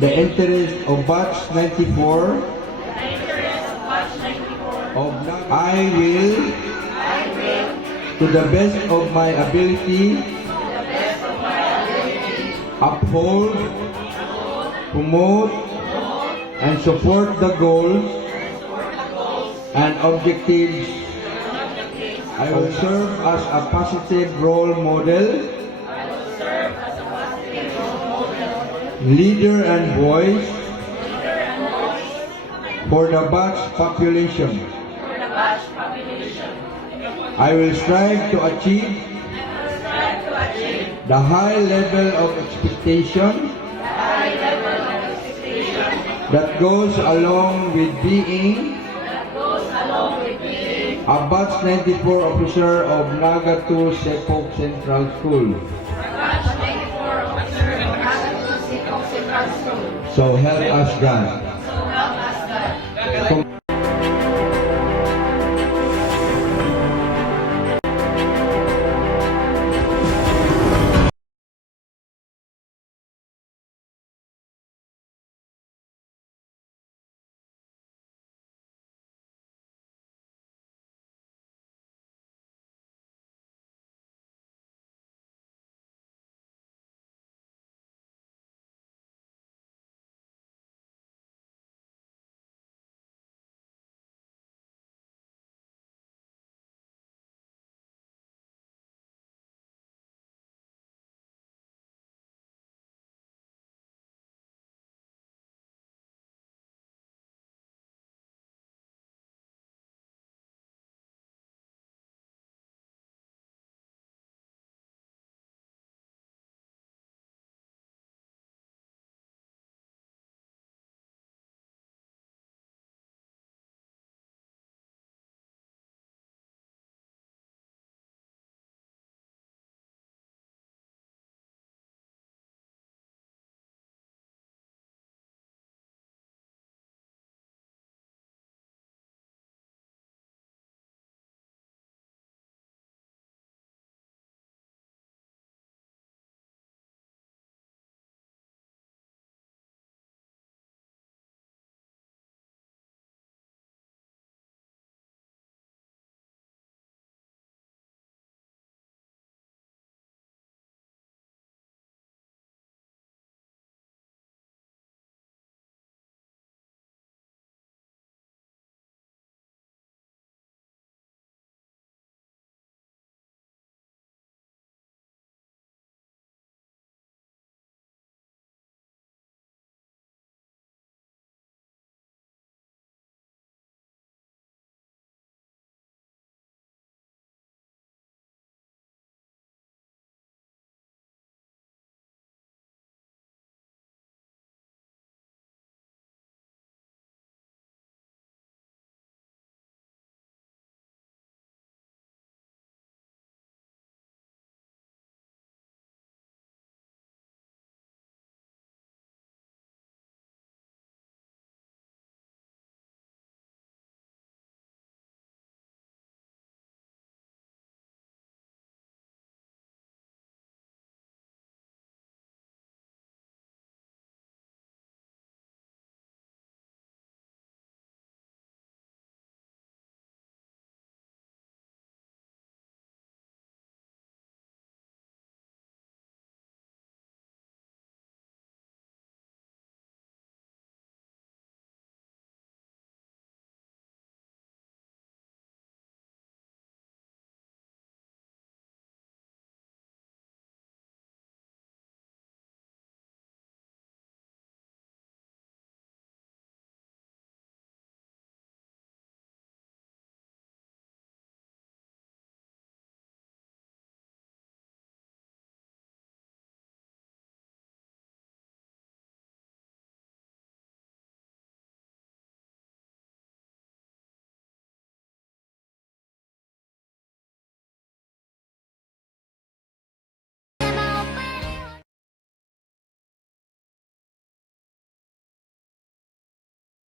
the interest of Batch 94 of I will, to the best of my ability, uphold, promote, and support the goals and objectives. I will serve as a positive role model, leader and voice for the Batch population. I will strive to achieve the high level of expectation that goes along with being a Batch 94 officer of Naga 2 Sepok Central School. So help us God.